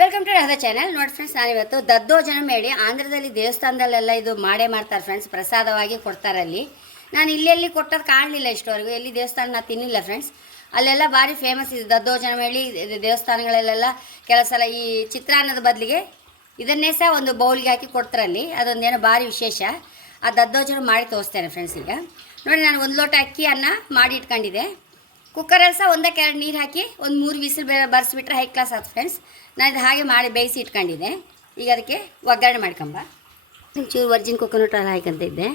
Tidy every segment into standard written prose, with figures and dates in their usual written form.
Welcome to Radha channel. ನೋಡಿ friends, ನಾನಿವತ್ತು ದದ್ದೋಜನ ಹೇಳಿ ಆಂಧ್ರದಲ್ಲಿ ದೇವಸ್ಥಾನದಲ್ಲೆಲ್ಲ ಇದು ಮಾಡೇ ಮಾಡ್ತಾರೆ ಫ್ರೆಂಡ್ಸ್, ಪ್ರಸಾದವಾಗಿ ಕೊಡ್ತಾರೆ ಅಲ್ಲಿ. ನಾನು ಇಲ್ಲೆಲ್ಲಿ ಕೊಟ್ಟದ್ದು ಕಾಣಲಿಲ್ಲ ಇಷ್ಟವರೆಗೂ, ಎಲ್ಲಿ ದೇವಸ್ಥಾನ ನಾನು ತಿನ್ನಿಲ್ಲ ಫ್ರೆಂಡ್ಸ್. ಅಲ್ಲೆಲ್ಲ ಭಾರಿ ಫೇಮಸ್ ಇದು ದದ್ದೋಜನ ಹೇಳಿ ದೇವಸ್ಥಾನಗಳಲ್ಲೆಲ್ಲ. ಕೆಲವು ಸಲ ಈ ಚಿತ್ರಾನ್ನದ ಬದಲಿಗೆ ಇದನ್ನೇ ಸಹ ಒಂದು ಬೌಲಿಗೆ ಹಾಕಿ ಕೊಡ್ತಾರಲ್ಲಿ. ಅದೊಂದೇನೋ ಭಾರಿ ವಿಶೇಷ. ಆ ದದ್ದೋಜನ ಮಾಡಿ ತೋರಿಸ್ತೇನೆ ಫ್ರೆಂಡ್ಸ್. ಈಗ ನೋಡಿ, ನಾನು 1 ಲೋಟ ಅಕ್ಕಿ ಅನ್ನ ಮಾಡಿ ಇಟ್ಕೊಂಡಿದ್ದೆ. ಕುಕ್ಕರಲ್ಲಿ ಸಹ 1-2 ನೀರು ಹಾಕಿ ಒಂದು 3 ವಿಸಿಲ್ ಬರ್ಸಿಬಿಟ್ರೆ ಹೈ ಕ್ಲಾಸ್ ಆಯ್ತು ಫ್ರೆಂಡ್ಸ್. ನಾನು ಇದು ಹಾಗೆ ಮಾಡಿ ಬೇಯಿಸಿ ಇಟ್ಕೊಂಡಿದ್ದೆ. ಈಗ ಅದಕ್ಕೆ ಒಗ್ಗರಣೆ ಮಾಡ್ಕೊಂಬ. ಒಂಚೂರು ವರ್ಜಿನ್ ಕೊಕೊನಟ್ ಆಯಿಲ್ ಹಾಕಂತಿದ್ದೆ.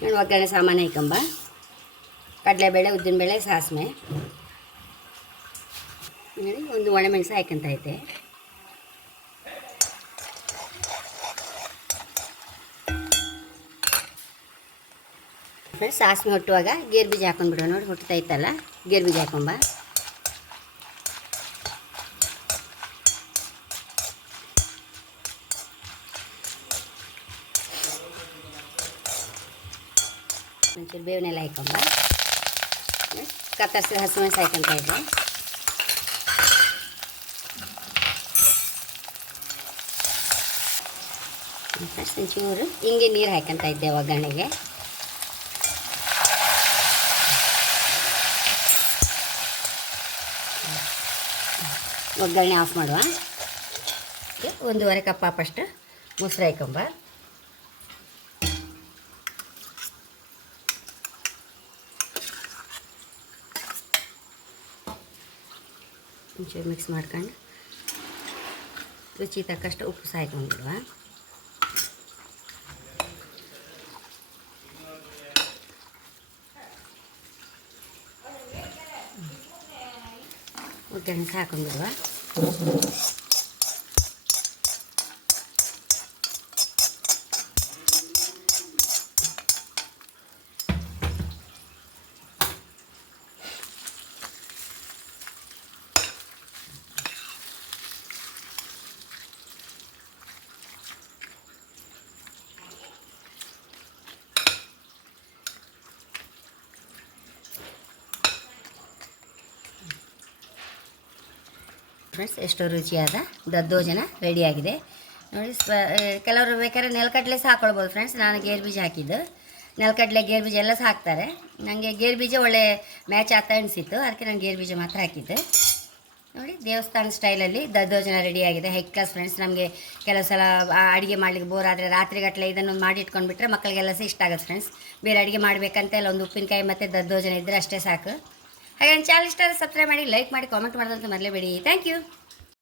ನಾನು ಒಗ್ಗರಣೆ ಸಾಮಾನು ಹಾಕೊಂಬ. ಕಡಲೆಬೇಳೆ, ಉದ್ದಿನಬೇಳೆ, ಸಾಸಿವೆ, ಒಂದು ಒಣಮೆಣಸು ಹಾಕಂತ ಐತೆ. ಫ್ರೆಂಡ್ಸ್, ಸಾಸಿವೆ ಹುಟ್ಟುವಾಗ ಗೇರು ಬೀಜ ಹಾಕೊಂಡ್ಬಿಡೋ. ನೋಡಿ ಹುಟ್ಟುತ್ತೈತಲ್ಲ, ಗೇರು ಬೀಜ ಹಾಕೊಂಬ. ಒಂಚೂರು ಬೇವನೆಲ್ಲ ಹಾಕೊಂಬ. ಕತ್ತರಿಸಿದ ಹಸಿಮೆಣಸು ಹಾಕೊಂತ ಇದ್ದೆ. ಫ್ರೆಂಡ್ಸ್, ಒಂಚೂರು ಹಿಂಗೆ ನೀರು ಹಾಕಂತ ಇದ್ದೆ ಒಗ್ಗರಣೆಗೆ. ಒಗ್ಗರಣೆ ಆಫ್ ಮಾಡುವ. 1.5 ಕಪ್ ಅಷ್ಟು ಮೊಸರು ಹಾಕೊಂಬ. ಒಂಚೂರು ಮಿಕ್ಸ್ ಮಾಡ್ಕೊಂಡು ರುಚಿ ತಕ್ಕಷ್ಟು ಉಪ್ಪು ಸಹ ಹಾಕೊಂಡ್ಬಿಡುವ. ಒಗ್ಗರಣೆ ಸಹ ಹಾಕೊಂಡ್ಬಿಡುವ. ಫ್ರೆಂಡ್ಸ್, ಎಷ್ಟೋ ರುಚಿಯಾದ ದದ್ದೋಜನ ರೆಡಿಯಾಗಿದೆ ನೋಡಿ. ಕೆಲವರು ಬೇಕಾದ್ರೆ ನೆಲಕಡಲೆ ಸಹ ಹಾಕ್ಕೊಳ್ಬೋದು ಫ್ರೆಂಡ್ಸ್. ನಾನು ಗೇರು ಬೀಜ ಹಾಕಿದ್ದು. ನೆಲಕಡಲೆ, ಗೇರು ಬೀಜ ಎಲ್ಲ ಸಹ ಹಾಕ್ತಾರೆ. ನನಗೆ ಗೇರು ಬೀಜ ಒಳ್ಳೆ ಮ್ಯಾಚ್ ಆಗ್ತಾ ಅನಿಸಿತ್ತು, ಅದಕ್ಕೆ ನಾನು ಗೇರು ಬೀಜ ಮಾತ್ರ ಹಾಕಿದ್ದೆ. ನೋಡಿ, ದೇವಸ್ಥಾನ ಸ್ಟೈಲಲ್ಲಿ ದದ್ದೋಜನ ರೆಡಿಯಾಗಿದೆ. High class friends. ನಮಗೆ ಕೆಲವು ಸಲ ಅಡುಗೆ ಮಾಡಲಿಕ್ಕೆ ಬೋರ್ ಆದರೆ ರಾತ್ರಿಗಟ್ಟಲೆ ಇದನ್ನು ಮಾಡಿ ಇಟ್ಕೊಂಡ್ಬಿಟ್ರೆ ಮಕ್ಕಳಿಗೆಲ್ಲ ಸಹ ಇಷ್ಟ ಆಗುತ್ತೆ ಫ್ರೆಂಡ್ಸ್. ಬೇರೆ ಅಡುಗೆ ಮಾಡಬೇಕಂತ ಇಲ್ಲ, ಒಂದು ಉಪ್ಪಿನಕಾಯಿ ಮತ್ತು ದದ್ದೋಜನ ಇದ್ದರೆ ಅಷ್ಟೇ ಸಾಕು. ಹಾಗೆ ನನ್ನ ಚಾನಲ್ ಇಷ್ಟ ಆದರೆ ಸಬ್ಸ್ಕ್ರೈಬ್ ಮಾಡಿ, ಲೈಕ್ ಮಾಡಿ, ಕಾಮೆಂಟ್ ಮಾಡೋದಂತ ಮರಲೇಬೇಡಿ. Thank you.